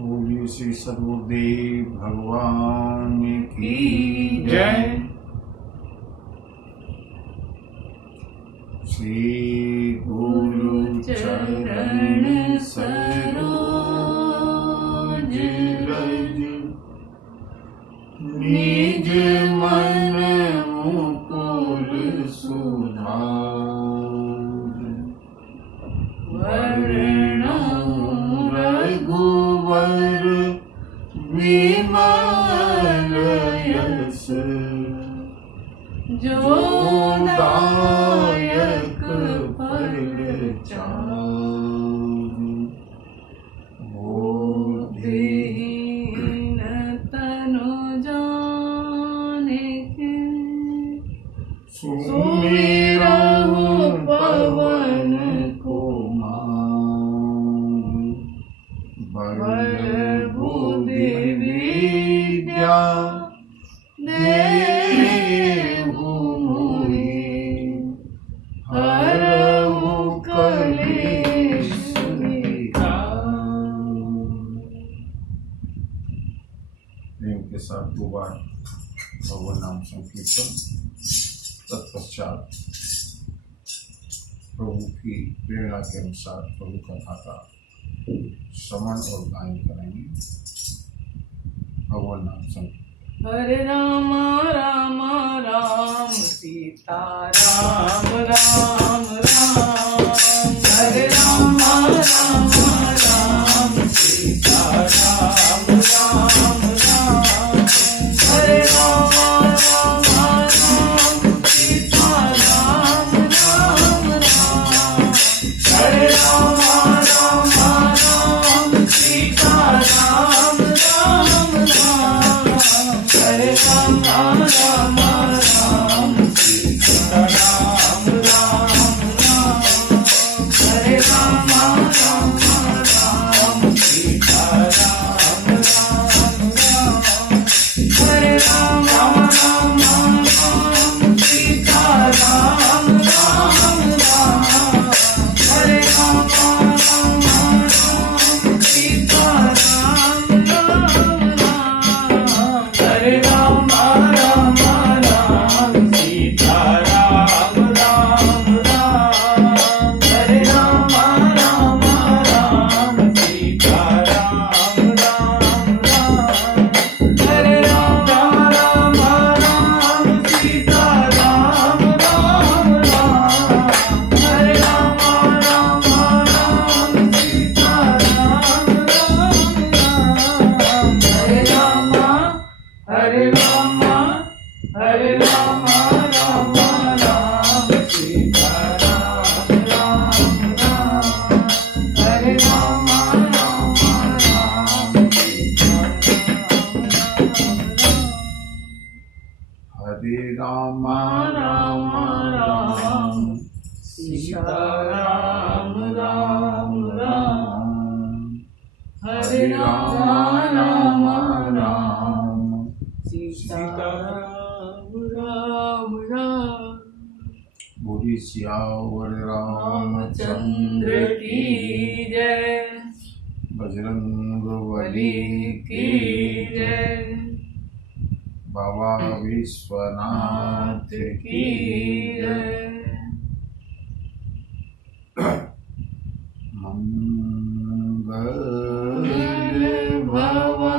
बोलिए श्री सद्गुरुदेव भगवान की जय। श्री गुरु चरण सरोज रज निज मन मुकुर सुधार रघुवर विमल यश जो दायक फल बुद्धिहीन तनु जानिके सुमिरहु पवन बुद्धि विद्या देहु मोहि हरहु कलेश प्रेम के साथ 2 बार भगवान नाम संकीर्तन, तत्पश्चात प्रभु की प्रेरणा के अनुसार प्रभु कथा का श्रवण और गायन करेंगे। भगवान नाम संकीर्तन। हरे राम राम राम सीता राम राम राम, हरे राम राम राम सीता राम राम राम, हरे राम राम राम सीता राम राम राम, हरे राम राम राम सीता राम राम राम, हरे राम राम राम सीता राम राम राम, हरे राम राम राम सीता राम राम राम, हरे राम राम राम सीता राम राम राम, हरे राम राम राम सीता राम राम राम, हरे राम राम राम सीता राम राम राम, हरे राम राम राम सीता राम राम राम, हरे राम राम राम सीता राम राम राम, हरे राम राम राम सीता राम राम राम, हरे राम हरे राम राम राम सीता राम राम राम, हरे राम राम राम सीता राम राम, हरे राम राम राम सीता राम राम राम, बोली सियावर रामचंद्र की जय, बजरंग बलि की जय, बाबा विश्वनाथ की जय। मंगल भवन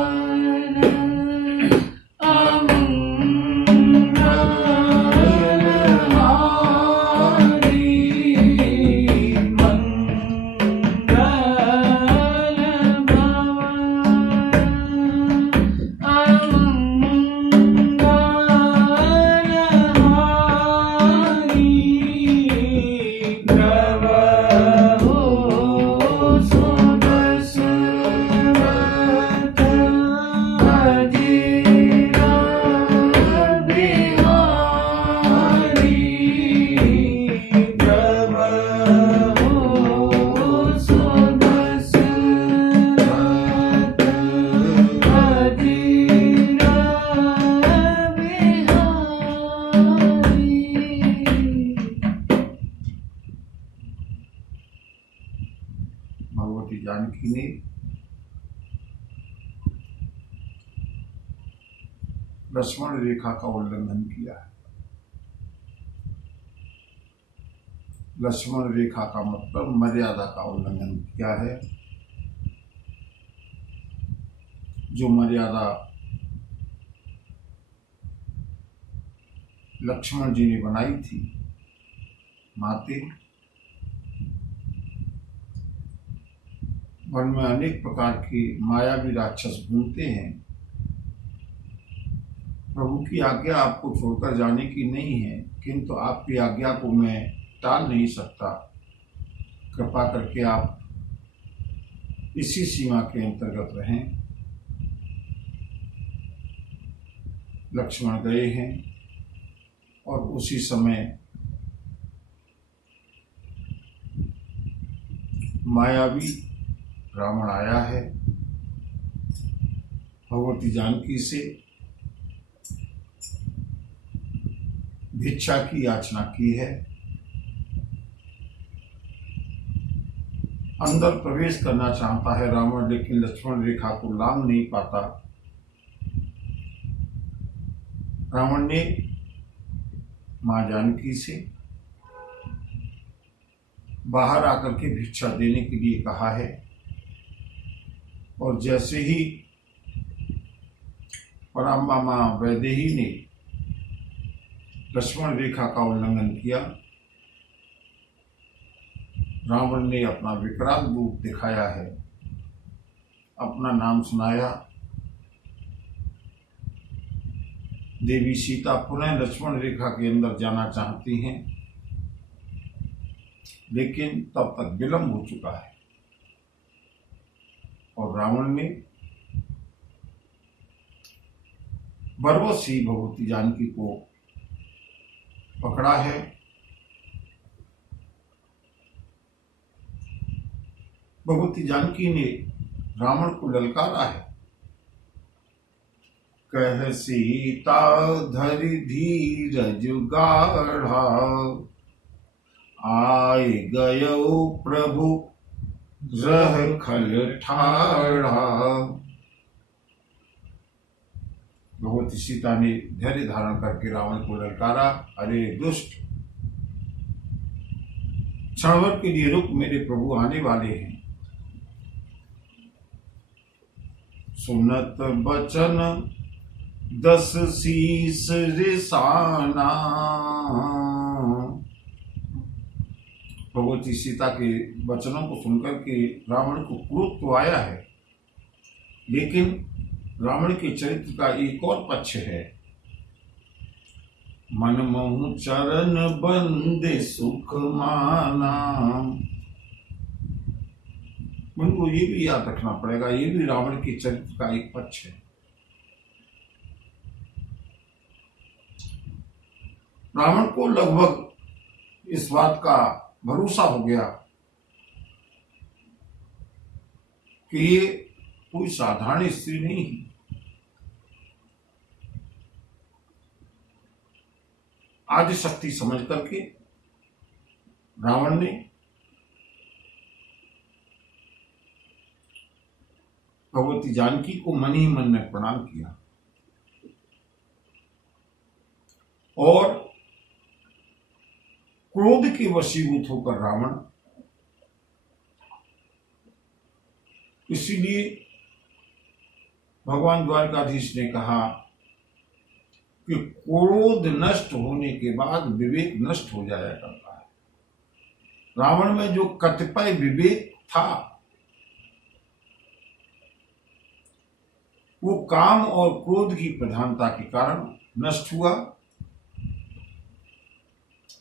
जानकी ने लक्ष्मण रेखा का उल्लंघन किया है। लक्ष्मण रेखा का मतलब मर्यादा का उल्लंघन किया है। जो मर्यादा लक्ष्मण जी ने बनाई थी, माते वन में अनेक प्रकार के मायावी राक्षस घूमते हैं। प्रभु की आज्ञा आपको छोड़कर जाने की नहीं है, किंतु आपकी आज्ञा को मैं टाल नहीं सकता। कृपा करके आप इसी सीमा के अंतर्गत रहें। लक्ष्मण गए हैं और उसी समय मायावी रावण आया है, भगवती जानकी से भिक्षा की याचना की है। अंदर प्रवेश करना चाहता है रावण, लेकिन लक्ष्मण रेखा को लांघ नहीं पाता। रावण ने मां जानकी से बाहर आकर के भिक्षा देने के लिए कहा है, और जैसे ही पराम्बा मां वैदेही ने लक्ष्मण रेखा का उल्लंघन किया, रावण ने अपना विकराल रूप दिखाया है, अपना नाम सुनाया। देवी सीता पुनः लक्ष्मण रेखा के अंदर जाना चाहती हैं, लेकिन तब तक विलंब हो चुका है और रावण ने बरबस ही भगवती जानकी को पकड़ा है। भगवती जानकी ने रावण को ललकारा है, कह सीता धरि धीरज गाढ़ा, आए गयो प्रभु रह खल ठाढ़ा। भगवती सीता ने धैर्य धारण करके रावण को ललकारा, अरे दुष्ट, क्षणभर के लिए रुक, मेरे प्रभु आने वाले हैं। सुनत बचन 10 शीस रिसाना। भगवती सीता के वचनों को सुनकर के रावण को क्रोध तो आया है, लेकिन रावण के चरित्र का एक और पक्ष है। मन मोह चरण बंदे सुख माना। मन को ये भी याद रखना पड़ेगा, ये भी रावण के चरित्र का एक पक्ष है। रावण को लगभग इस बात का भरोसा हो गया कि ये कोई साधारण स्त्री नहीं है। आदि शक्ति समझ करके रावण ने भगवती जानकी को मन ही मन में प्रणाम किया और क्रोध के वशीभूत होकर रावण, इसीलिए भगवान द्वारकाधीश ने कहा कि क्रोध नष्ट होने के बाद विवेक नष्ट हो जाया करता है। रावण में जो कतिपय विवेक था वो काम और क्रोध की प्रधानता के कारण नष्ट हुआ।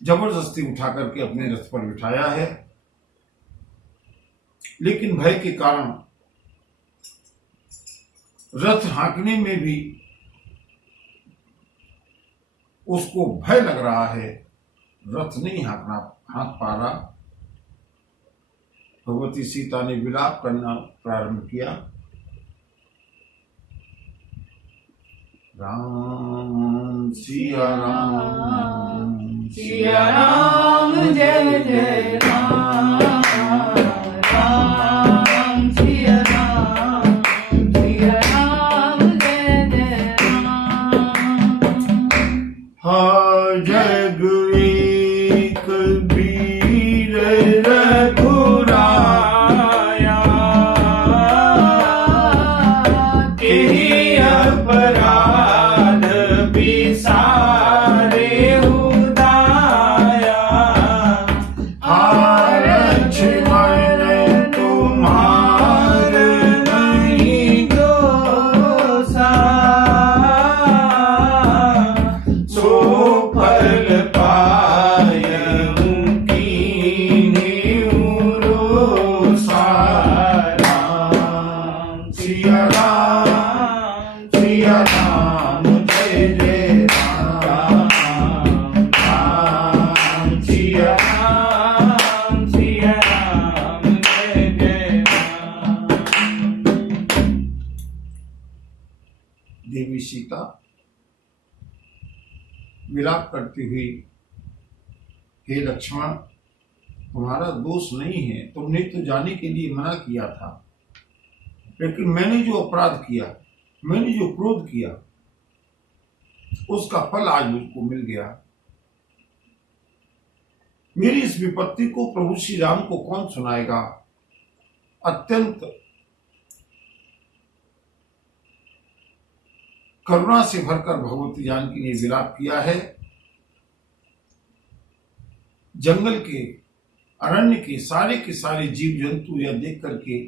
जबरदस्ती उठा करके अपने रथ पर बिठाया है, लेकिन भय के कारण रथ हाँकने में भी उसको भय लग रहा है, रथ नहीं हाँक पा रहा। भगवती सीता ने विलाप करना प्रारंभ किया, राम सिया राम सिया राम जय जय राम, राम सिया राम जय जय राम। सिया राम सिया राम जय जय राम राम सिया राम सिया राम जय जय राम। देवी सीता विलाप करती हुई, हे लक्ष्मण, तुम्हारा दोष नहीं है, तुमने तो जाने के लिए मना किया था, लेकिन मैंने जो अपराध किया, मैंने जो क्रोध किया, उसका फल आज मुझको मिल गया। मेरी इस विपत्ति को प्रभु श्री राम को कौन सुनाएगा। अत्यंत करुणा से भरकर भगवती जानकी ने विलाप किया है। जंगल के, अरण्य के सारे जीव जंतु यह देख करके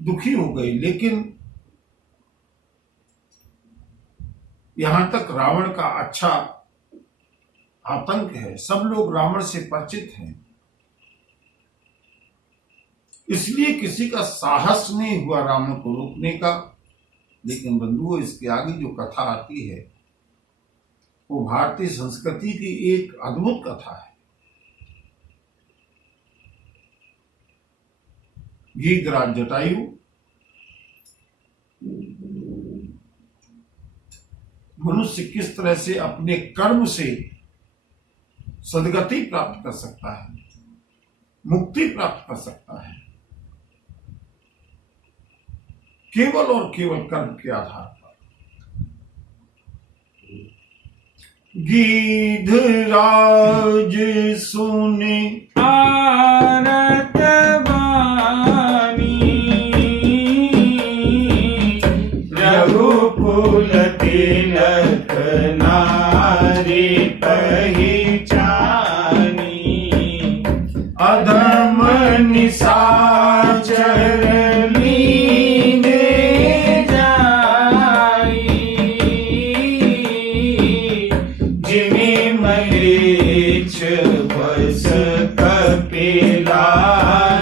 दुखी हो गए, लेकिन यहां तक रावण का अच्छा आतंक है, सब लोग रावण से परिचित हैं, इसलिए किसी का साहस नहीं हुआ रावण को रोकने का। लेकिन बंधुओं, इसके आगे जो कथा आती है वो भारतीय संस्कृति की एक अद्भुत कथा है। गीधराज जटायु मनुष्य किस तरह से अपने कर्म से सदगति प्राप्त कर सकता है, मुक्ति प्राप्त कर सकता है, केवल और केवल कर्म के आधार पर। गीधराज सुने आरत बानी, रघुकुल तिलक नारी पहचानी, अधम निशाचर बस कपिला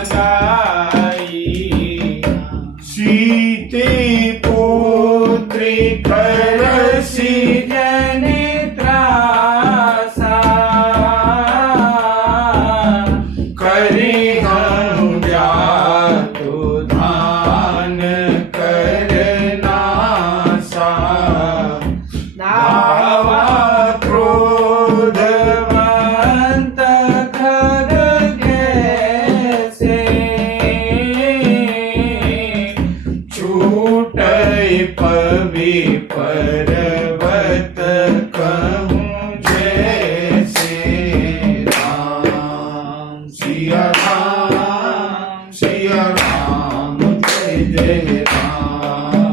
गाई, सीते पुत्री करसी जन त्रासा, करे हम जातु धान करना सा, धावा पवि पर्वत कहूँ जैसे, राम सिया राम जय जय राम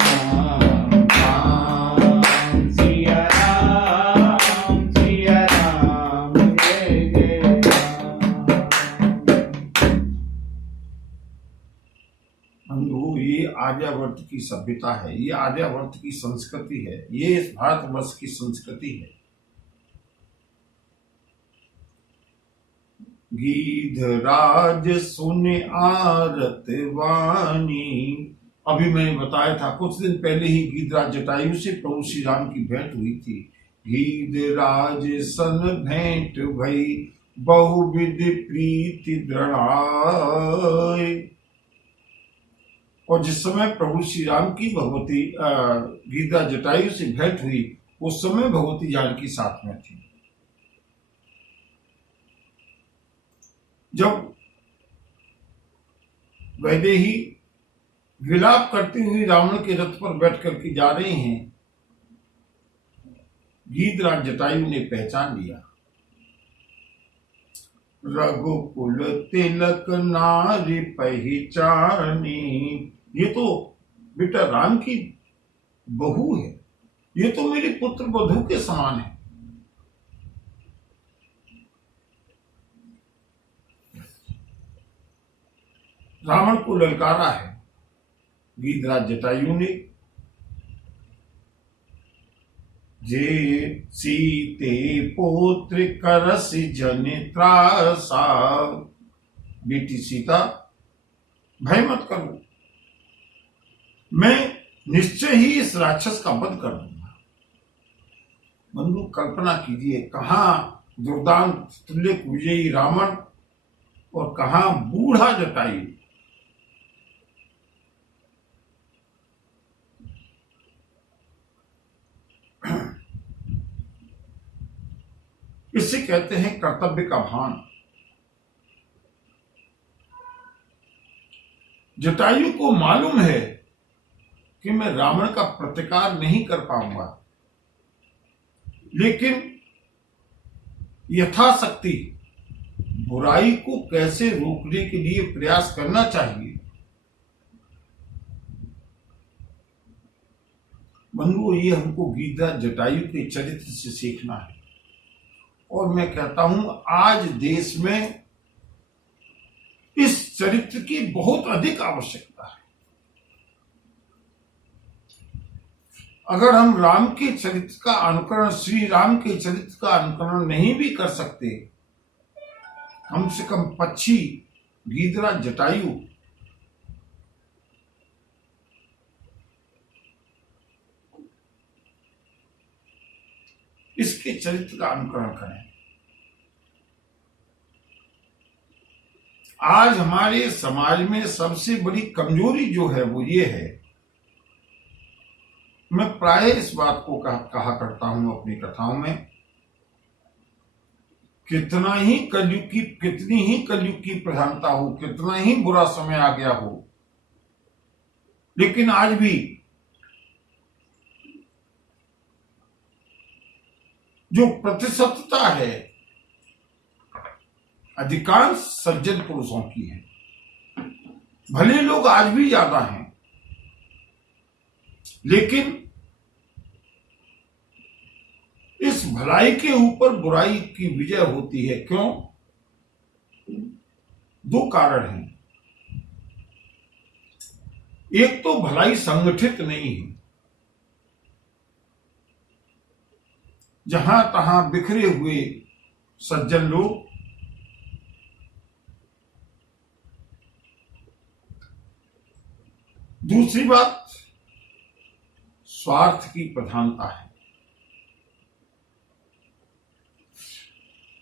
राम सिया राम जय जय राम। बंधु, ये आर्यावर्त की सभ्यता है, ये आर्यावर्त की संस्कृति है, ये इस भारतवर्ष की संस्कृति है। गीधराज सुने आरत वाणी, अभी मैंने बताया था, कुछ दिन पहले ही गीधराज जटायु से प्रभु श्री राम की भेंट हुई थी। गीधराज सन भेंट भई, बहुविध प्रीति दृढ़ाय। और जिस समय प्रभु श्री राम की भगवती गीधराज जटायु से भेंट हुई, उस समय भगवती जानकी साथ में थी। जब वैदेही विलाप करती हुई रावण के रथ पर बैठ करके जा रहे हैं, गीधराज जटायु ने पहचान लिया, रघुकुल तिलक नारी पहचानी, ये तो बेटा राम की बहू है, ये तो मेरी पुत्र वधू के समान है। रावण को ललकारा है गीधराज जटायु ने। जे सीते पुत्र करस जन त्रासा, बेटी सीता भय मत करो, मैं निश्चय ही इस राक्षस का वध कर दूंगा। बंधु कल्पना कीजिए, कहां दुर्दांत तुल्य विजयी रावण और कहां बूढ़ा जटायु। इसे कहते हैं कर्तव्य का भान। जटायु को मालूम है कि मैं रावण का प्रतिकार नहीं कर पाऊंगा, लेकिन यथाशक्ति बुराई को कैसे रोकने के लिए प्रयास करना चाहिए। बंधुओं, ये हमको गीतराज जटायु के चरित्र से सीखना है। और मैं कहता हूं आज देश में इस चरित्र की बहुत अधिक आवश्यकता है। अगर हम राम के चरित्र का अनुकरण, श्री राम के चरित्र का अनुकरण नहीं भी कर सकते, कम से कम पक्षी गीतराज जटायु इसके चरित्र का अनुकरण करें। आज हमारे समाज में सबसे बड़ी कमजोरी जो है वो ये है, मैं प्राय इस बात को कहा करता हूं अपनी कथाओं में, कितनी ही कलयुग की प्रधानता हो, कितना ही बुरा समय आ गया हो, लेकिन आज भी जो प्रतिशतता है अधिकांश सज्जन पुरुषों की है। भले लोग आज भी ज्यादा हैं, लेकिन इस भलाई के ऊपर बुराई की विजय होती है। क्यों? दो कारण हैं। एक तो भलाई संगठित नहीं है, जहां तहां बिखरे हुए सज्जन लोग दूसरी बात स्वार्थ की प्रधानता है।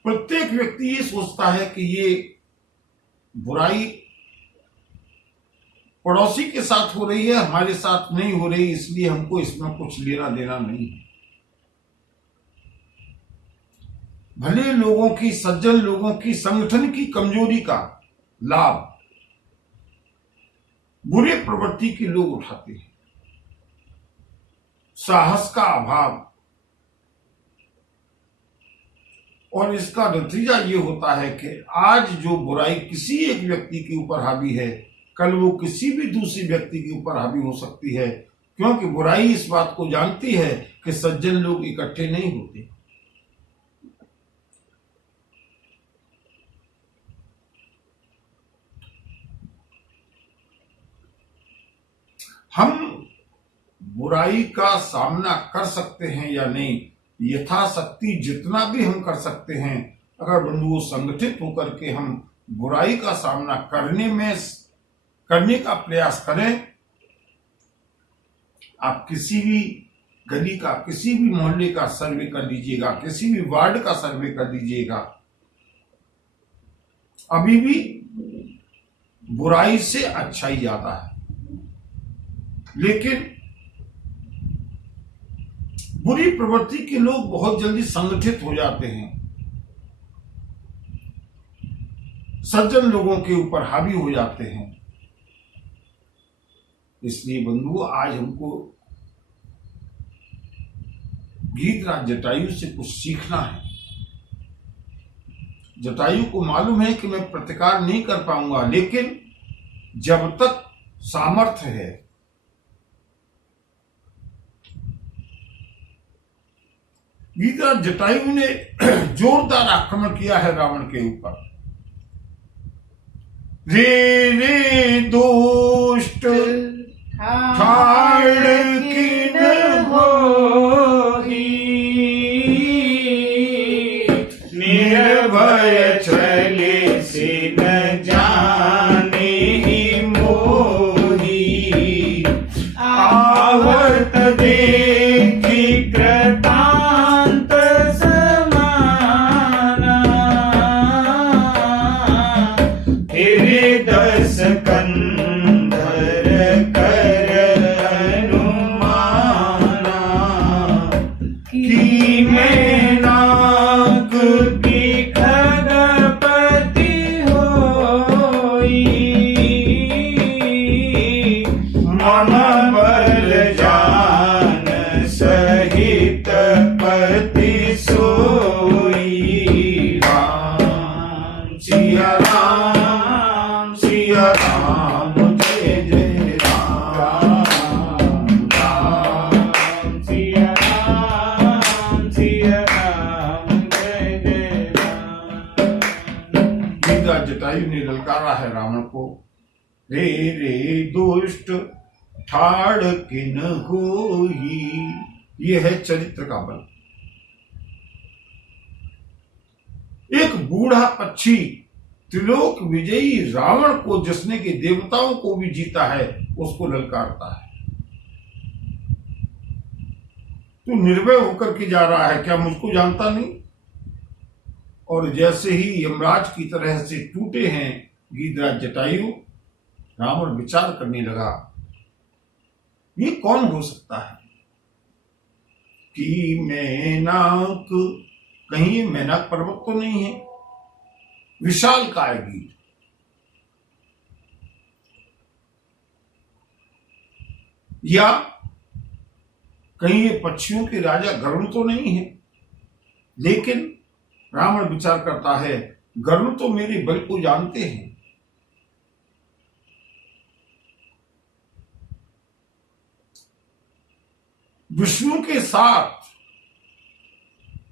प्रत्येक व्यक्ति ये सोचता है कि ये बुराई पड़ोसी के साथ हो रही है, हमारे साथ नहीं हो रही, इसलिए हमको इसमें कुछ लेना देना नहीं है। भले लोगों की, सज्जन लोगों की संगठन की कमजोरी का लाभ बुरे प्रवृत्ति के लोग उठाते हैं। साहस का अभाव, और इसका नतीजा ये होता है कि आज जो बुराई किसी एक व्यक्ति के ऊपर हावी है, कल वो किसी भी दूसरे व्यक्ति के ऊपर हावी हो सकती है, क्योंकि बुराई इस बात को जानती है कि सज्जन लोग इकट्ठे नहीं होते। हम बुराई का सामना कर सकते हैं या नहीं, यथाशक्ति जितना भी हम कर सकते हैं, अगर बंधुओं संगठित होकर के हम बुराई का सामना करने का प्रयास करें। आप किसी भी गली का, किसी भी मोहल्ले का सर्वे कर लीजिएगा, किसी भी वार्ड का सर्वे कर लीजिएगा, अभी भी बुराई से अच्छाई ज्यादा है। लेकिन बुरी प्रवृत्ति के लोग बहुत जल्दी संगठित हो जाते हैं, सज्जन लोगों के ऊपर हावी हो जाते हैं। इसलिए बंधुओं, आज हमको गीतराज जटायु से कुछ सीखना है। जटायु को मालूम है कि मैं प्रतिकार नहीं कर पाऊंगा, लेकिन जब तक सामर्थ्य है, गीतराज जटायु ने जोरदार आक्रमण किया है रावण के ऊपर। रे रे दुष्ट ठाड़ किन होही, निर्भय चले से न जाने ही मोही। आव राम बल जान सहित पति सोई राम सिया राम सिया राम जय जय राम राम सिया राम जय जय राम। गीता जटायु ने ललकारा है रावण को, रे रे दुष्ट ठाड़ किन होई। ये है चरित्र का बल। एक बूढ़ा पक्षी त्रिलोक विजयी रावण को, जिसने के देवताओं को भी जीता है, उसको ललकारता है। तू निर्भय होकर के जा रहा है, क्या मुझको जानता नहीं? और जैसे ही यमराज की तरह से टूटे हैं गीधराज जटायु, रावण विचार करने लगा, ये कौन हो सकता है कि मैनाक, कहीं ये मैनाक पर्वत तो नहीं है? विशाल काय गीत, या कहीं ये पक्षियों के राजा गरुड़ तो नहीं है? लेकिन रावण विचार करता है, गरुड़ तो मेरे बल को जानते हैं। विष्णु के साथ,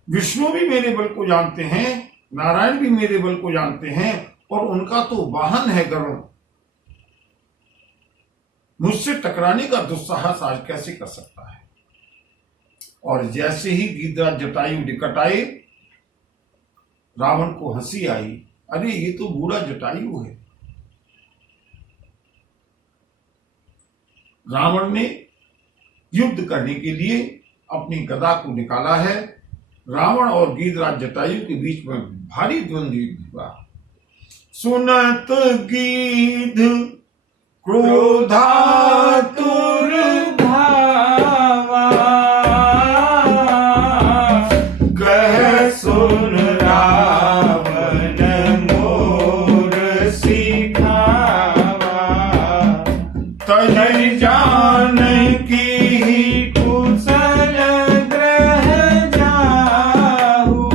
विष्णु भी मेरे बल को जानते हैं, नारायण भी मेरे बल को जानते हैं, और उनका तो वाहन है गरुड़। मुझसे टकराने का दुस्साहस आज कैसे कर सकता है? और जैसे ही गीधराज जटायु निकट आए, रावण को हंसी आई, अरे ये तो बूढ़ा जटायु है। रावण ने युद्ध करने के लिए अपनी गदा को निकाला है। रावण और गीधराज जटायु के बीच में भारी द्वंद्व युद्ध हुआ। सुनत गीध क्रोधातुर धावा कह सुन रावण मोर सिखावा तजन जान की कुशल ग्रह जाहू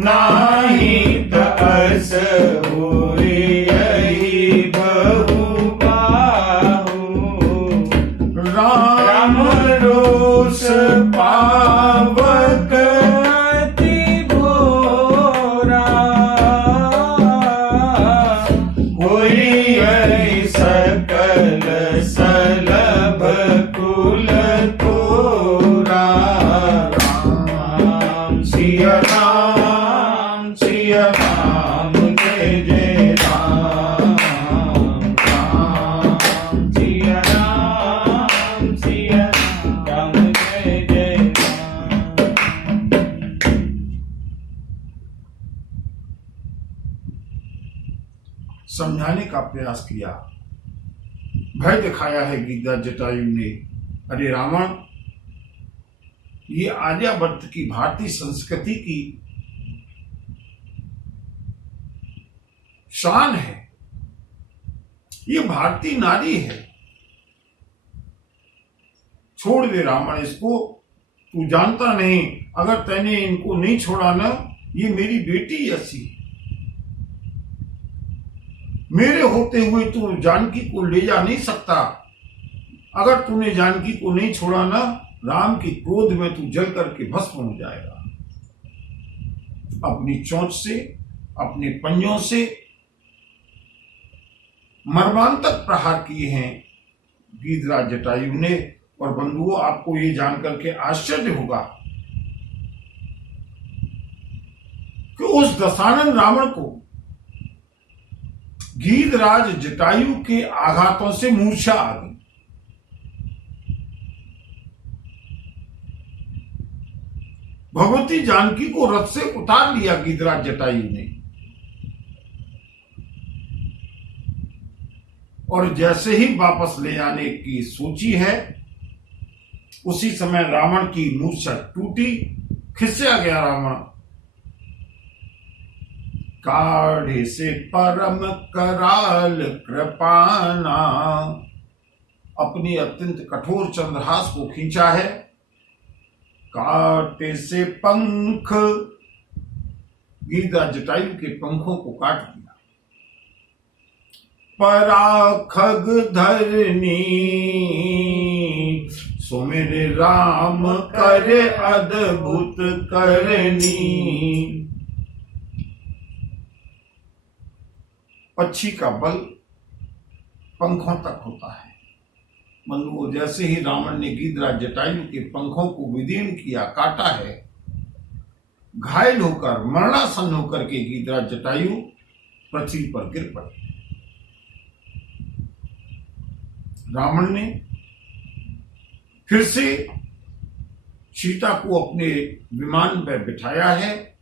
नाही तस होई यही बहु बाहु राम रोष पावक अति घोरा होई सकल सलभ कुल तोरा राम सिया राम जय जय राम राम सिया राम जय जय राम। समझाने का प्रयास किया, भय दिखाया है गीधराज जटायु ने। अरे रावण, ये आर्यावर्त की भारतीय संस्कृति की शान है, ये भारतीय नारी है। छोड़ दे रावण इसको, तू जानता नहीं, अगर तैने इनको नहीं छोड़ा ना, ये मेरी बेटी ऐसी है। मेरे होते हुए तू जानकी को ले जा नहीं सकता। अगर तूने जानकी को नहीं छोड़ा ना, राम की क्रोध में तू जल करके भस्म हो जाएगा। अपनी चोंच से, अपने पंजों से मर्मांतक प्रहार किए हैं गीधराज जटायु ने। और बंधुओं, आपको ये जानकर के आश्चर्य होगा कि उस दशानन रावण को गीधराज जटायु के आघातों से मूर्छा आ गई। भगवती जानकी को रथ से उतार लिया गीधराज जटायु ने। और जैसे ही वापस ले आने की सोची है, उसी समय रावण की मूर्छा टूटी, खिस्या गया रावण। काढ़े से परम कराल कृपाना, अपनी अत्यंत कठोर चंद्रहास को खींचा है। काटे से पंख, गीधा जटायु के पंखों को काट दिया। पराखग धरनी, सुमिर राम करे अद्भुत करनी। पक्षी का बल पंखों तक होता है। बंधुओं, जैसे ही रावण ने गीधराज जटायु के पंखों को विदीर्ण किया, काटा है, घायल होकर मरणासन्न होकर के गीधराज जटायु पृथ्वी पर गिर पड़े। रावण ने फिर से सीता को अपने विमान पर बिठाया है,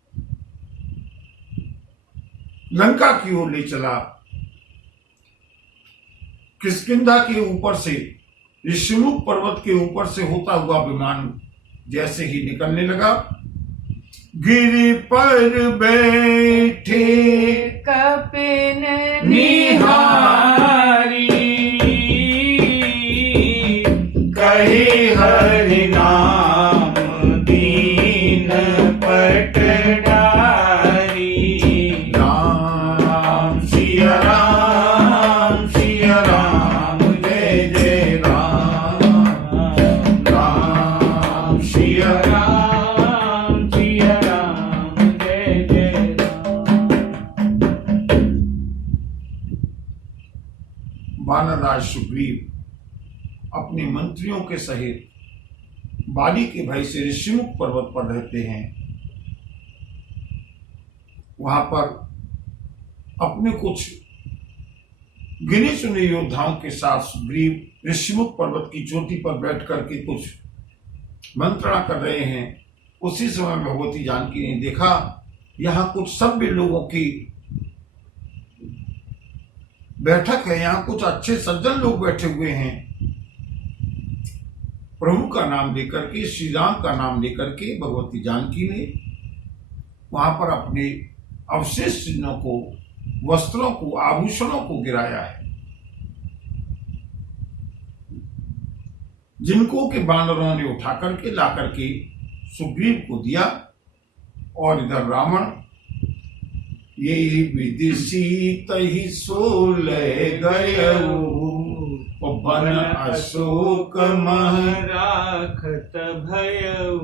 लंका की ओर ले चला। किष्किंधा के ऊपर से, ऋषिमुख पर्वत के ऊपर से होता हुआ विमान जैसे ही निकलने लगा, गिरि पर बैठे कपिन निहारी, कहे हरि नाम दीन पटडारी। राम सिया राम जय जय राम। राम सिया राम जय जय राम। वानरराज सुग्रीव अपने मंत्रियों के सहित बाली के भय से ऋषिमुख पर्वत पर रहते हैं। वहां पर अपने कुछ गिने चुने योद्धाओं के साथ सुग्रीव ऋषिमुख पर्वत की चोटी पर बैठ करके कुछ मंत्रणा कर रहे हैं। उसी समय भगवती जानकी ने देखा यहाँ कुछ सभ्य लोगों की बैठक है, यहाँ कुछ अच्छे सज्जन लोग बैठे हुए हैं। प्रभु का नाम लेकर के, श्री राम का नाम लेकर के भगवती जानकी ने वहां पर अपने अवशेष चिन्हों को, वस्त्रों को, आभूषणों को गिराया है, जिनको के वानरों ने उठा करके ला करके सुग्रीव को दिया। और इधर रावण ये विदिशी तही सोलह गयऊ, बन अशोक मह राखत भयऊ।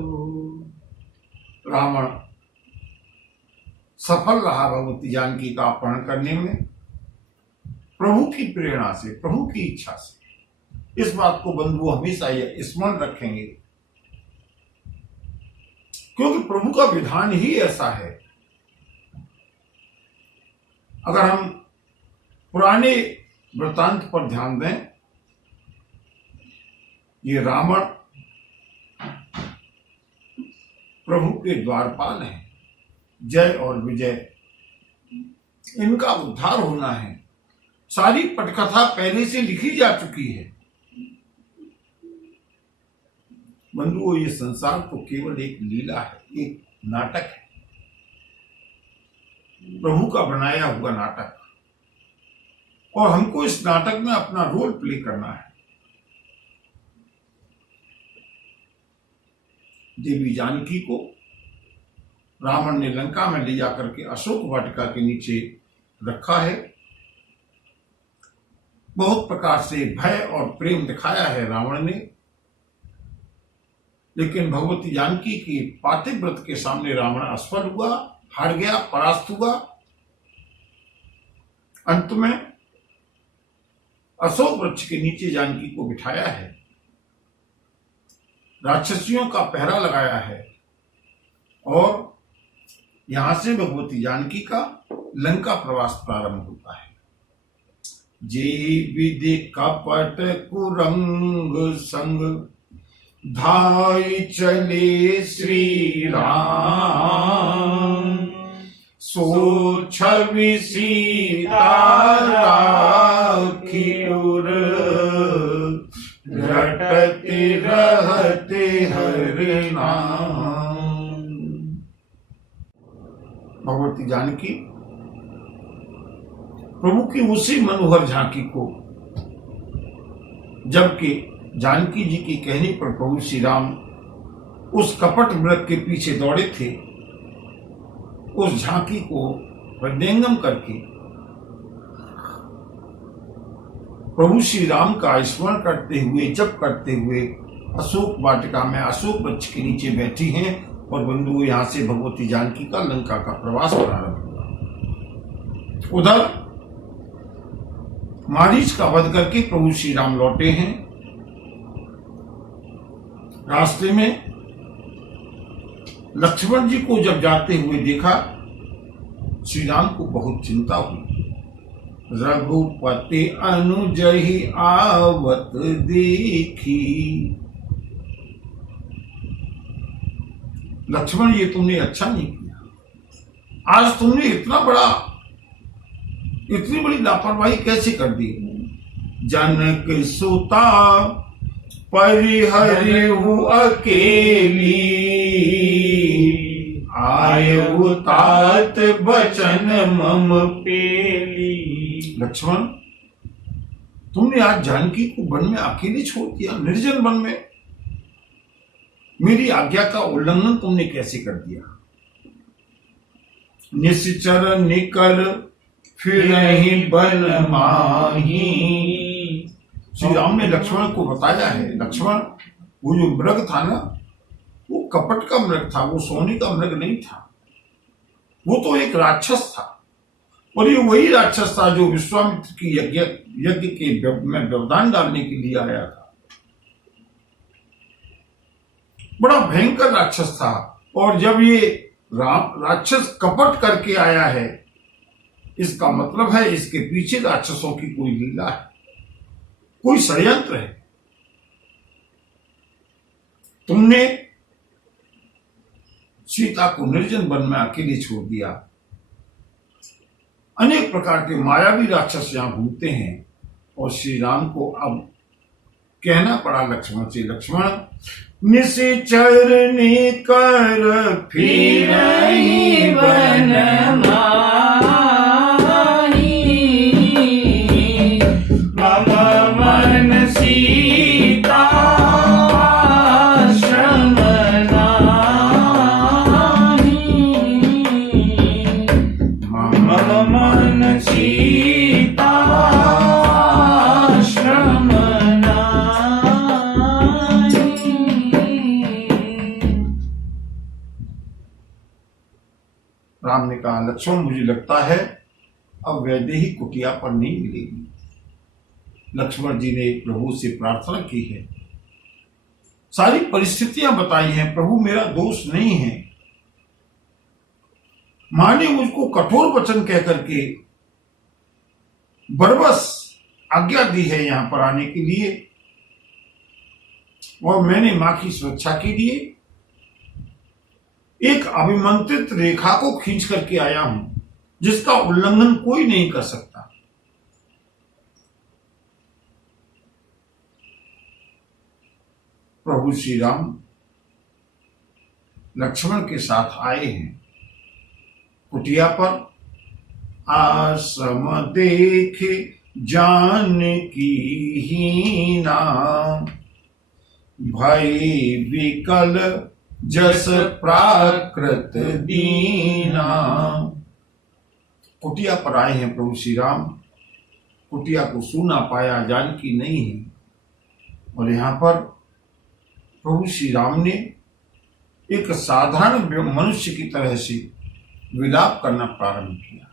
रावण सफल रहा भगवती जानकी का अपहरण करने में, प्रभु की प्रेरणा से, प्रभु की इच्छा से। इस बात को बंधु हमेशा ये स्मरण रखेंगे, क्योंकि प्रभु का विधान ही ऐसा है। अगर हम पुराने वृतांत पर ध्यान दें, ये रावण प्रभु के द्वारपाल हैं। जय और विजय, इनका उद्धार होना है। सारी पटकथा पहले से लिखी जा चुकी है। बंधुओं, ये संसार तो केवल एक लीला है, एक नाटक है, प्रभु का बनाया हुआ नाटक, और हमको इस नाटक में अपना रोल प्ले करना है। देवी जानकी को रावण ने लंका में ले जाकर के अशोक वाटिका के नीचे रखा है। बहुत प्रकार से भय और प्रेम दिखाया है रावण ने, लेकिन भगवती जानकी के पातिव्रत के सामने रावण असफल हुआ, हार गया, परास्त हुआ। अंत में अशोक वृक्ष के नीचे जानकी को बिठाया है, राक्षसियों का पहरा लगाया है, और यहां से भगवती जानकी का लंका प्रवास प्रारंभ होता है। जे विधि कपट कुरंग संग, धाई चले श्री राम। सो छवि सीता राखी उर, रटते रहते हरि नाम। भगवती जानकी प्रभु की उसी मनोहर झांकी को जबकि जानकी जी की कहने पर प्रभु श्री राम उस कपट मृग के पीछे दौड़े थे, उस झांकी को हृदयंगम करके प्रभु श्री राम का स्मरण करते हुए, जप करते हुए अशोक वाटिका में अशोक वृक्ष के नीचे बैठी हैं और बंधु यहां से भगवती जानकी का लंका का प्रवास प्रारंभ हुआ। उधर मारीच का वध करके प्रभु श्री राम लौटे हैं। रास्ते में लक्ष्मण जी को जब जाते हुए देखा, श्री राम को बहुत चिंता हुई। रघुपति अनुजहि आवत देखी, लक्ष्मण ये तुमने अच्छा नहीं किया, आज तुमने इतनी बड़ी लापरवाही कैसे कर दी। जनक सुता परिहरिहु अकेली, आयु तात बचन मम पेली। लक्ष्मण तुमने आज जानकी को वन में अकेली छोड़ दिया, निर्जन वन में। मेरी आज्ञा का उल्लंघन तुमने कैसे कर दिया। निश्चर निकल फिर नहीं बन माही। श्री राम ने लक्ष्मण को बताया है, लक्ष्मण वो जो मृग था ना, वो कपट का मृग था, वो सोने का मृग नहीं था, वो तो एक राक्षस था। और ये वही राक्षस था जो विश्वामित्र की यज्ञ के में व्यवधान डालने के लिए आया था। बड़ा भयंकर राक्षस था। और जब ये राक्षस कपट करके आया है, इसका मतलब है इसके पीछे राक्षसों की कोई लीला है, कोई षड्यंत्र है। तुमने सीता को निर्जन वन में अकेले छोड़ दिया। अनेक प्रकार के मायावी राक्षस यहां घूमते हैं और श्री राम को अब कहना पड़ा लक्ष्मण से, लक्ष्मण निश्चर निकर फिर वन राम ने कहा, लक्ष्मण मुझे लगता है अब वैदेही कुटिया पर नहीं मिलेगी। लक्ष्मण जी ने प्रभु से प्रार्थना की है, सारी परिस्थितियां बताई हैं, प्रभु मेरा दोष नहीं है। मां ने मुझको कठोर वचन कह करके बरबस आज्ञा दी है यहां पर आने के लिए, और मैंने मां की सुरक्षा के लिए एक अभिमंत्रित रेखा को खींच करके आया हूं, जिसका उल्लंघन कोई नहीं कर सकता। प्रभु श्री राम लक्ष्मण के साथ आए हैं कुटिया पर। आश्रम देखे जानकी हीना, भय विकल जस प्राकृत दीना। कुटिया पर आए हैं प्रभु श्री राम। कुटिया को सूना पाया, जानकी नहीं है। और यहां पर प्रभु श्री राम ने एक साधारण मनुष्य की तरह से विलाप करना प्रारंभ किया।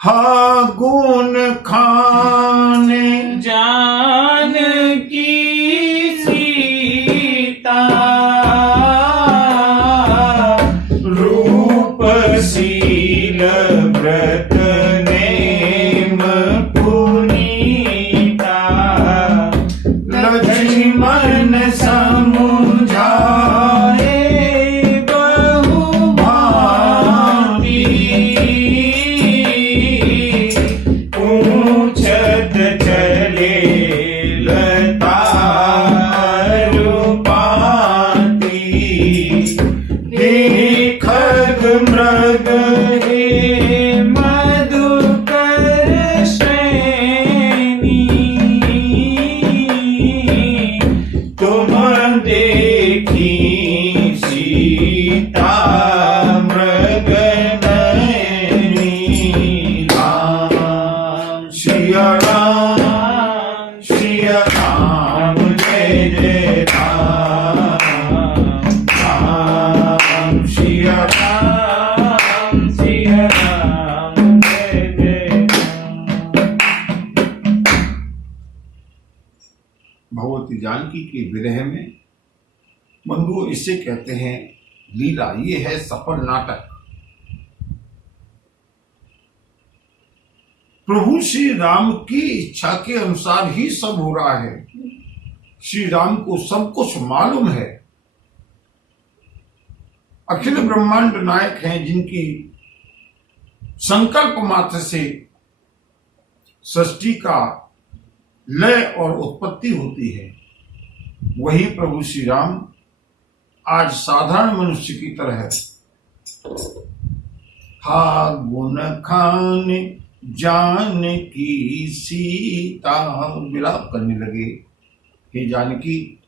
हा गुण खाने जानकी सीता, रूप शील व्रत नेम पुनीता, लक्ष्मण समुझाए बहु भांति, पूछत चले लता रूपांति, देखग मृग हे मधुकर भगवती जानकी के विरह में। बंधुओं, इसे कहते हैं लीला। ये है सफल नाटक। प्रभु श्री राम की इच्छा के अनुसार ही सब हो रहा है। श्री राम को सब कुछ मालूम है। अखिल ब्रह्मांड नायक हैं, जिनकी संकल्प मात्र से सृष्टि का लय और उत्पत्ति होती है। वही प्रभु श्री राम आज साधारण मनुष्य की तरह है। हा गुण खान जान की सीता विलाप करने लगे। हे जानकी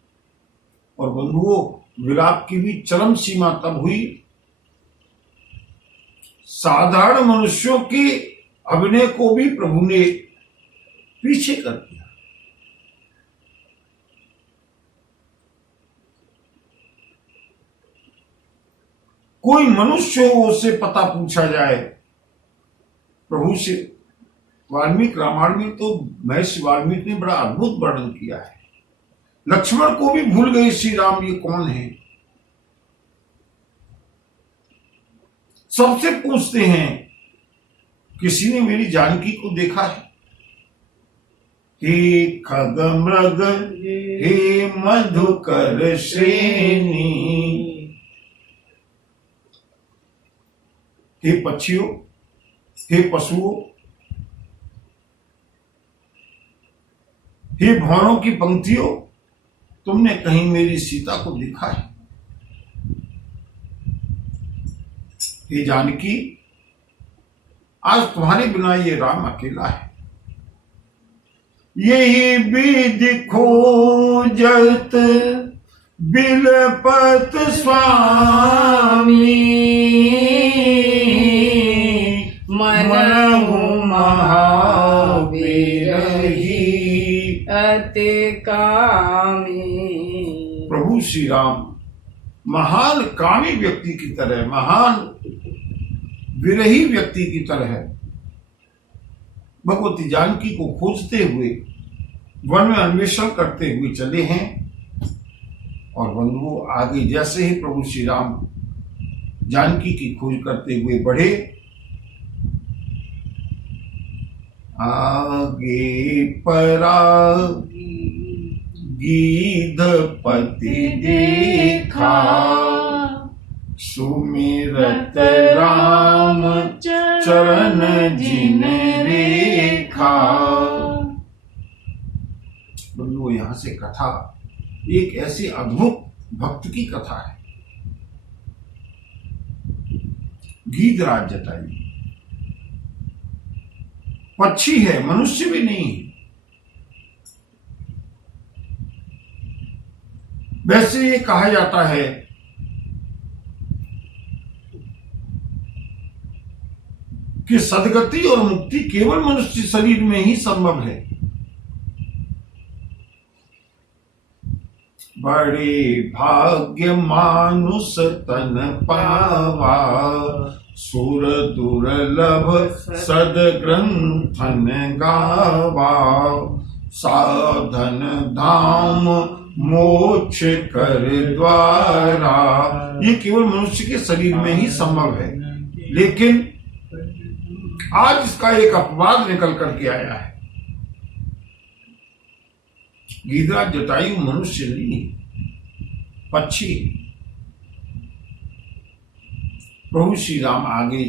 और बंधुओं, विलाप की भी चरम सीमा तब हुई साधारण मनुष्यों के अभिनय को भी प्रभु ने पीछे कर दिया। कोई मनुष्य से पता पूछा जाए, प्रभु से वाल्मीकि रामायण में तो महर्षि वाल्मीकि ने बड़ा अद्भुत वर्णन किया है। लक्ष्मण को भी भूल गए श्री राम ये कौन है। सबसे पूछते हैं, किसी ने मेरी जानकी को देखा है? हे खग मृग हे मधुकर श्रेणी, हे पक्षियों, हे पशुओं, हे भवरों की पंक्तियों, तुमने कहीं मेरी सीता को देखा है? हे जानकी, आज तुम्हारे बिना ये राम अकेला है। यही विधि खोजत बिलपत स्वामी, मनहु महावीर अति कामी। प्रभु श्री राम महान कामी व्यक्ति की तरह, महान विरही व्यक्ति की तरह भगवती जानकी को खोजते हुए वन में अन्वेषण करते हुए चले हैं। और बंधुओं, आगे जैसे ही प्रभु श्री राम जानकी की खोज करते हुए बढ़े, आगे परा गीधपति देखा, सुमिरत राम चरण जिन रेखा। बंधुओं, यहां से कथा एक ऐसे अद्भुत भक्त की कथा है। गीधराज जटायु पक्षी है, मनुष्य भी नहीं है। वैसे ये कहा जाता है कि सदगति और मुक्ति केवल मनुष्य शरीर में ही संभव है। बड़े भाग्य मानुष तन पावा, सुर दुर्लभ सद ग्रंथन गावा, साधन धाम मोक्ष कर द्वारा। ये केवल मनुष्य के शरीर में ही संभव है, लेकिन आज इसका एक अपवाद निकल करके आया है। गीधराज जटायु मनुष्य नहीं, पक्षी। प्रभु श्री राम आगे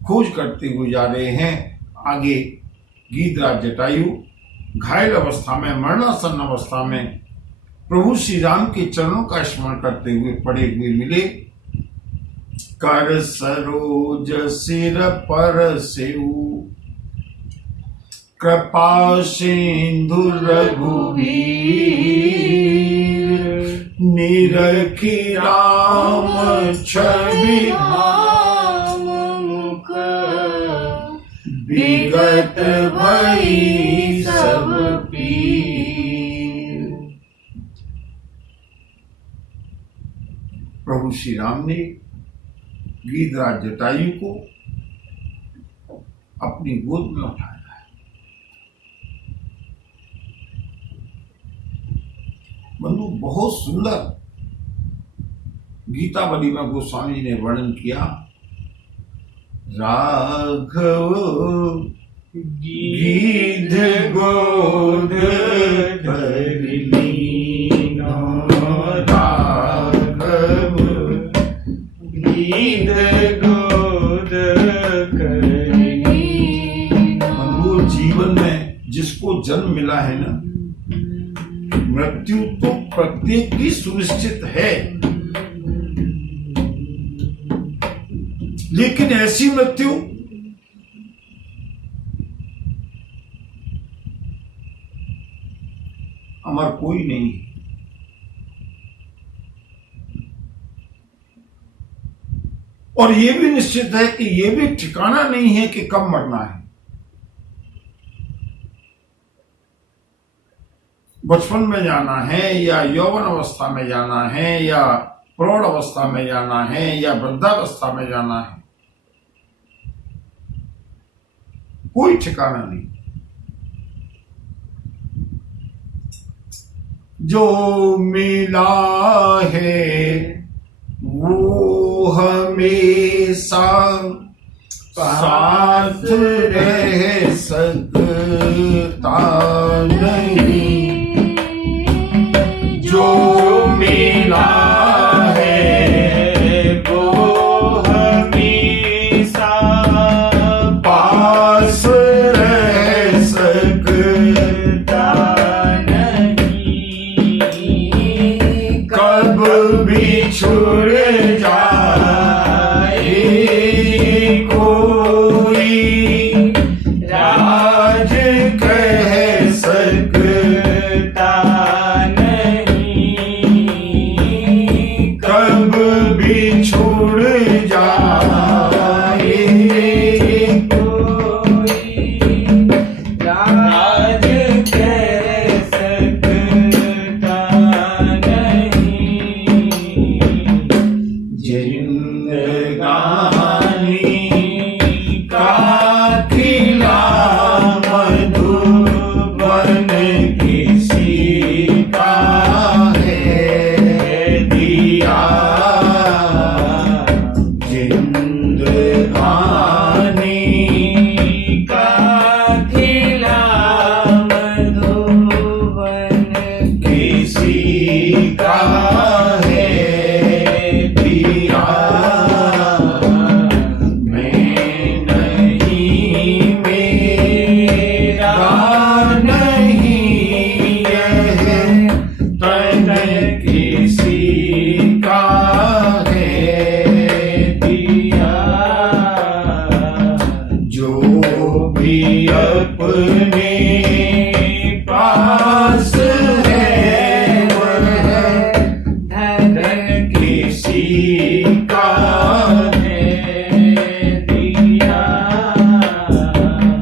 खोज करते हुए जा रहे हैं। आगे गीधराज जटायु घायल अवस्था में, मरणासन अवस्था में प्रभु श्री राम के चरणों का स्मरण करते हुए पड़े हुए मिले। कर सरोज सिर पर सेऊ, कृपा सिंधु रघुवीर, निरखी राम छवि धाम मुख, विगत भई सब पीर। प्रभु श्री राम ने गीधराज जटायु को अपनी गोद में उठाया है। बंधु बहुत सुंदर गीतावली में गोस्वामी जी ने वर्णन किया। राघव गीध गोद लीना, राघव गीध गोद लीना। जीवन में जिसको जन्म मिला है ना, मृत्यु तो प्रत्येक की सुनिश्चित है, लेकिन ऐसी मृत्यु अमर कोई नहीं है। और यह भी निश्चित है कि यह भी ठिकाना नहीं है कि कब मरना है। बचपन में जाना है या यौवन अवस्था में जाना है या प्रौढ़ अवस्था में जाना है या वृद्धावस्था में जाना है, कोई ठिकाना नहीं। जो मिला है वो हमेशा साथ रह सकता नहीं। जो मिला है वो हमेशा पास रह सकता नहीं। कब भी छुड़ जाए कोई राज कह सकता नहीं। कब भी छुड़ जाए कोई राज कह सकता नहीं। जिंदगानी का खिला मधुबन किसी का है दिया। जिंदगानी का खिला मधुबन किसी का है दिया। मैं नहीं, मेरा नहीं, यह तन किसी का है दिया। जो भी अपने पास है वह धन किसी का है दिया।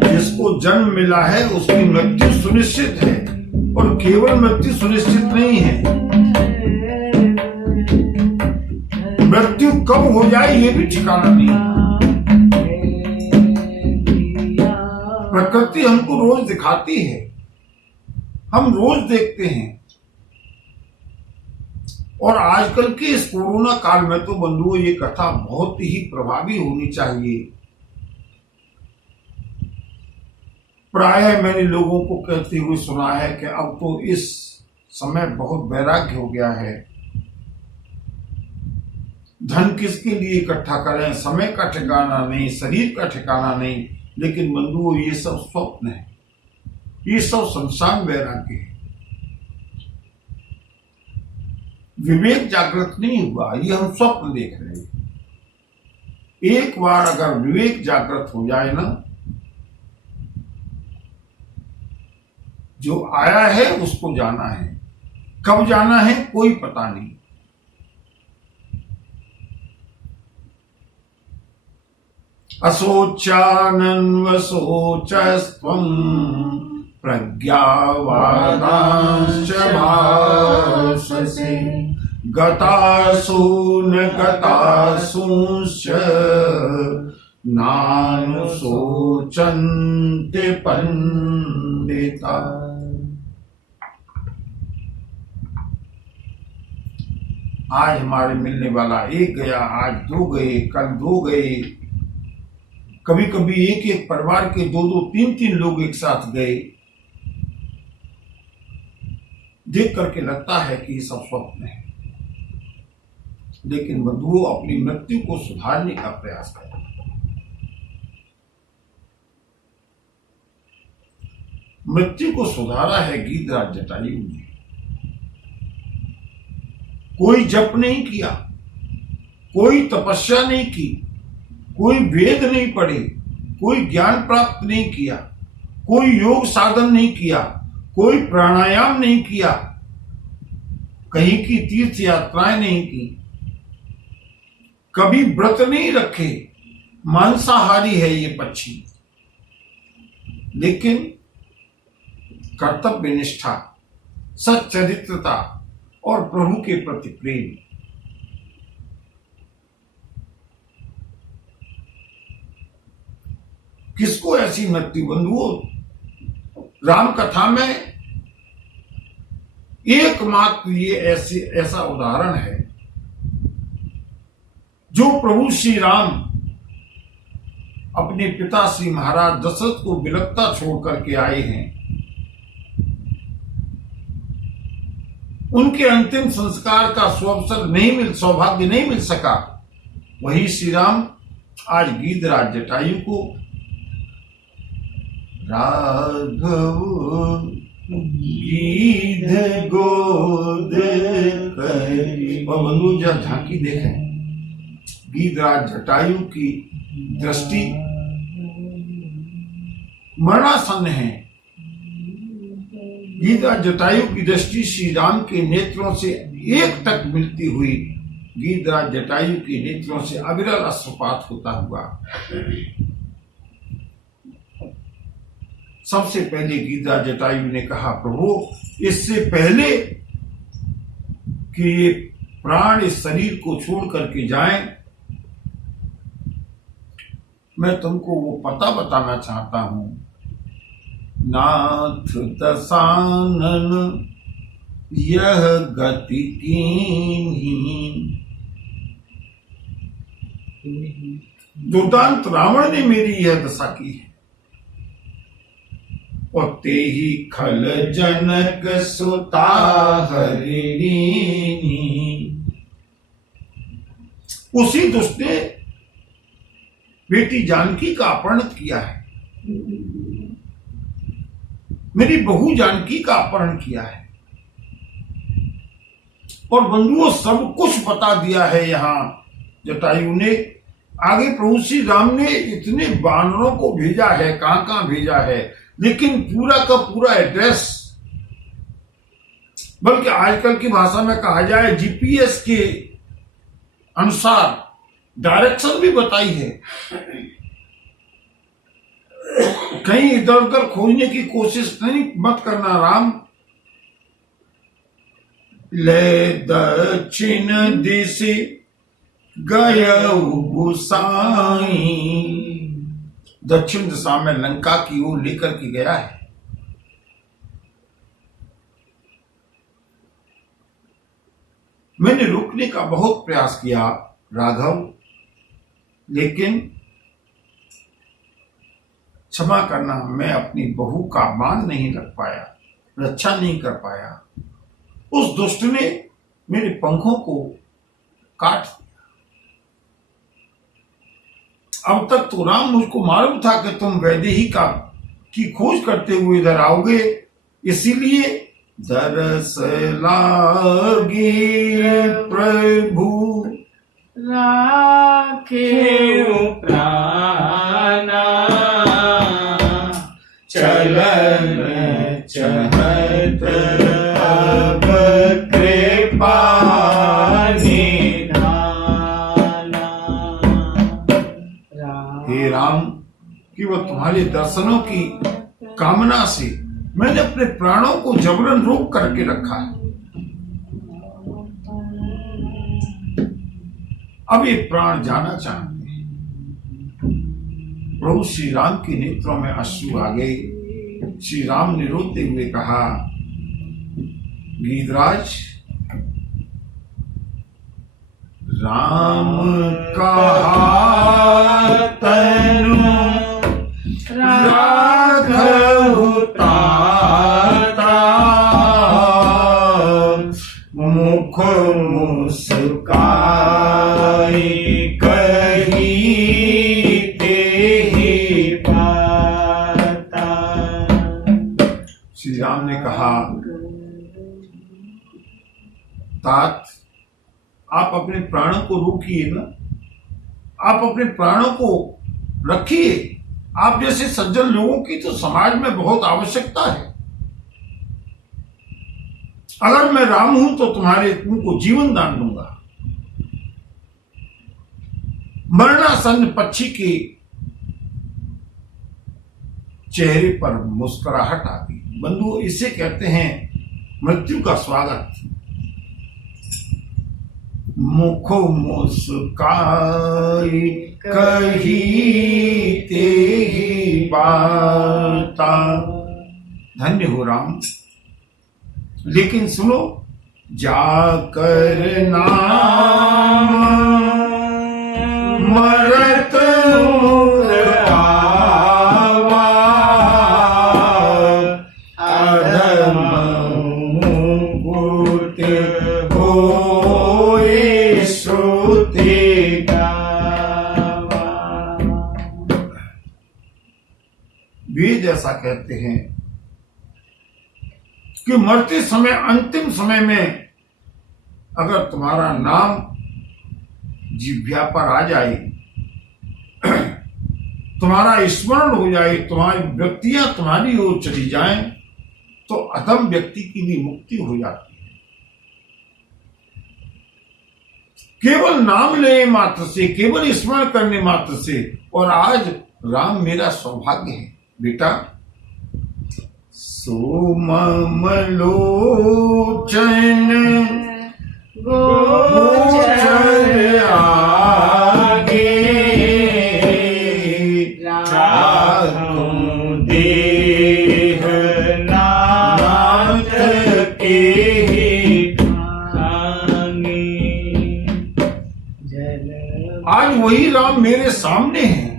जिसको जन्म मिला है उसकी मृत्यु सुनिश्चित है, और केवल मृत्यु सुनिश्चित नहीं है, मृत्यु कब हो जाए ये भी ठिकाना नहीं है। प्रकृति हमको रोज दिखाती है, हम रोज देखते हैं। और आजकल के इस कोरोना काल में तो बंधुओं ये कथा बहुत ही प्रभावी होनी चाहिए। प्रायः मैंने लोगों को कहते हुए सुना है कि अब तो इस समय बहुत वैराग्य हो गया है। धन किसके लिए इकट्ठा करें, समय का ठिकाना नहीं, शरीर का ठिकाना नहीं। लेकिन बंधुओं ये सब स्वप्न है, ये सब संसार वैराग्य है। विवेक जागृत नहीं हुआ, ये हम स्वप्न देख रहे हैं। एक बार अगर विवेक जागृत हो जाए ना, जो आया है उसको जाना है, कब जाना है कोई पता नहीं। असोचानन्वसोचस्त्वं प्रज्ञावादांश्च भाससे। गतासून गतासूंश्च नानुशोचन्ते पंडिता। आज हमारे मिलने वाला एक गया, आज दो गए, कल दो गए, कभी कभी एक एक परिवार के दो दो तीन तीन लोग एक साथ गए। देख करके लगता है कि ये सब स्वप्न है, लेकिन बंधुओं अपनी मृत्यु को सुधारने का प्रयास करें। मृत्यु को सुधारा है गीधराज जटायु ने। कोई जप नहीं किया, कोई तपस्या नहीं की, कोई वेद नहीं पढ़े, कोई ज्ञान प्राप्त नहीं किया, कोई योग साधन नहीं किया, कोई प्राणायाम नहीं किया, कहीं की तीर्थ यात्राएं नहीं की, कभी व्रत नहीं रखे, मांसाहारी है ये पक्षी, लेकिन कर्तव्य निष्ठा, सच्चरित्रता और प्रभु के प्रति प्रेम। किसको ऐसी मृत्यु? बंधुओं, राम कथा में एकमात्र ये ऐसा उदाहरण है जो प्रभु श्री राम अपने पिता श्री महाराज दशरथ को बिलखता छोड़ करके आए हैं। उनके अंतिम संस्कार का सौभाग्य नहीं मिल सका। वही श्री राम आज गीधराज जटायु को राघव गीध गोद करी। और बंधु जब झांकी देखें, गीधराज जटायु की दृष्टि मरणासन्न है। गीधराज जटायु की दृष्टि श्री राम के नेत्रों से एक टक मिलती हुई गीधराज जटायु के नेत्रों से अविरल अश्रुपात होता हुआ सबसे पहले गीधराज जटायु ने कहा, प्रभु इससे पहले कि ये प्राण इस शरीर को छोड़ करके जाएं, मैं तुमको वो पता बताना चाहता हूं। नाथ दशानन यह गति कीन्ही। दुर्दांत रावण ने मेरी यह दशा की है। और ते ही खल जनक सुता हरिणी। उसी दुष्ट ने बेटी जानकी का अपहरण किया है, मेरी बहू जानकी का अपहरण किया है। और बंधुओं सब कुछ बता दिया है यहां जटायु ने। आगे प्रभु श्री राम ने इतने वानरों को भेजा है, कहां कहां भेजा है, लेकिन पूरा का पूरा एड्रेस, बल्कि आजकल की भाषा में कहा जाए जीपीएस के अनुसार डायरेक्शन भी बताई है। कहीं इधर उधर खोजने की कोशिश नहीं मत करना। राम ले दक्षिण दिशि गयौ गुसाई। दक्षिण दिशा में लंका की ओर लेकर के गया है। मैंने रोकने का बहुत प्रयास किया राघव, लेकिन क्षमा करना, मैं अपनी बहू का मान नहीं रख पाया, रक्षा नहीं कर पाया। उस दुष्ट ने मेरे पंखों को काट दिया। अब तक तो राम मुझको मालूम था कि तुम वैदेहिका की खोज करते हुए इधर आओगे, इसीलिए दरस लागे प्रभु राखे प्राणा। चलन चहत अब कृपा निधाना। हे राम, कि वो तुम्हारे दर्शनों की कामना से मैंने अपने प्राणों को जबरन रोक करके रखा है। अब ये प्राण जाना चाहते हैं। प्रभु श्री राम के नेत्रों में अश्रु आ गए। श्री राम ने रोते हुए कहा, गीधराज राम कहा तनु राघव ताता, मुख मुस्काई कही तेहि पाता। श्री राम ने कहा, तात आप अपने प्राणों को रोकिए ना, आप अपने प्राणों को रखिए। आप जैसे सज्जन लोगों की तो समाज में बहुत आवश्यकता है। अगर मैं राम हूं तो तुमको जीवन दान दूंगा। मरणासन्न पक्षी के चेहरे पर मुस्कुराहट आ गई। बंधुओं, इसे कहते हैं मृत्यु का स्वागत। मुख मुस्काई कही तेहि बाता। धन्य हो राम। लेकिन सुनो, जाकर नाम मरत मुर्दावा, अधम मुकुट होए श्रुति गावा। वेद ऐसा कहते हैं कि मरते समय, अंतिम समय में अगर तुम्हारा नाम जिह्वा पर आ जाए, तुम्हारा स्मरण हो जाए, तुम्हारी वृत्तियां तुम्हारी ओर चली जाएं, तो अधम व्यक्ति की भी मुक्ति हो जाती है। केवल नाम लेने मात्र से, केवल स्मरण करने मात्र से। और आज राम मेरा सौभाग्य है बेटा। सोमलोचन गोचर आगे, राखूं देह नाथ के आगे। आज वही राम मेरे सामने है,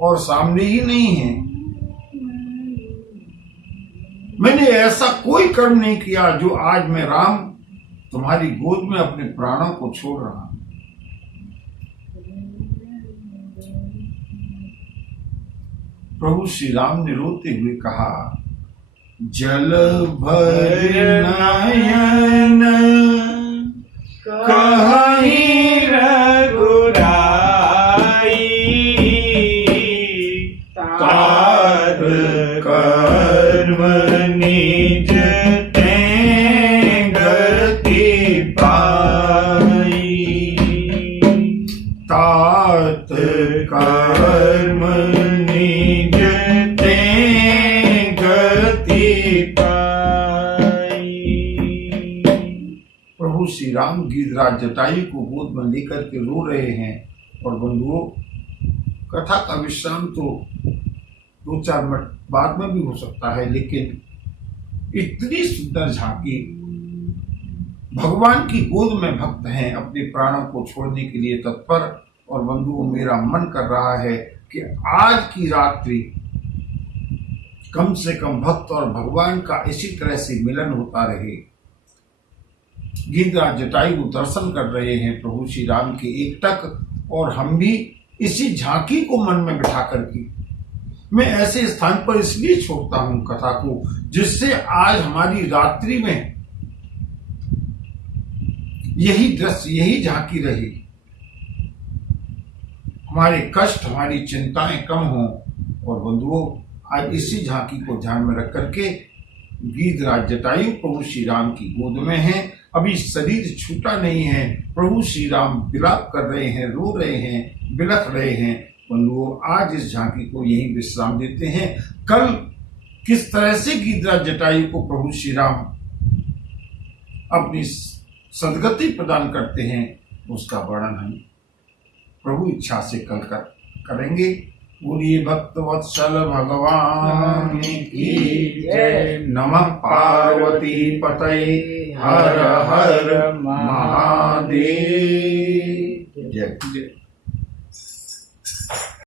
और सामने ही नहीं है। मैंने ऐसा कोई कर्म नहीं किया जो आज मैं राम तुम्हारी गोद में अपने प्राणों को छोड़ रहा हूं। प्रभु श्री राम ने रोते हुए कहा, जल भर नयन कहीं रघुराई, तार कर्म निज गति पाई, तात कर्म निज गति पाई। प्रभु श्री राम गिरिराज जटायु को गोद में लेकर के रो रहे हैं। और बंधुओं, कथा का विश्राम तो 2-4 मिनट बाद में भी हो सकता है, लेकिन इतनी सुंदर झांकी। भगवान की गोद में भक्त हैं, अपने प्राणों को छोड़ने के लिए तत्पर। और बंधुओं, मेरा मन कर रहा है कि आज की रात्रि कम से कम भक्त और भगवान का इसी तरह से मिलन होता रहे। गिरिराज जटायु दर्शन कर रहे हैं प्रभु श्री राम के एकटक, और हम भी इसी झांकी को मन में बिठा करके मैं ऐसे स्थान पर इसलिए छोड़ता हूं कथा को, जिससे आज हमारी रात्रि में यही दृश्य, यही झांकी रहे, हमारे कष्ट, हमारी चिंताएं कम हों। और बंधुओं, आज इसी झांकी को ध्यान में रख करके गिरिराज जटायु प्रभु श्री राम की गोद में हैं। अभी शरीर छूटा नहीं है। प्रभु श्री राम विलाप कर रहे हैं, रो रहे हैं, बिलख रहे हैं। बंधुओं, आज इस झांकी को यही विश्राम देते हैं। कल किस तरह से गिरिराज जटायु को प्रभु श्री राम अपनी सद्गति प्रदान करते हैं, उसका वर्णन हम प्रभु इच्छा से कल करेंगे। बोलिए भक्तवत्सल भगवान की जय। नमः पार्वती पतये हर हर महादेव। जय जय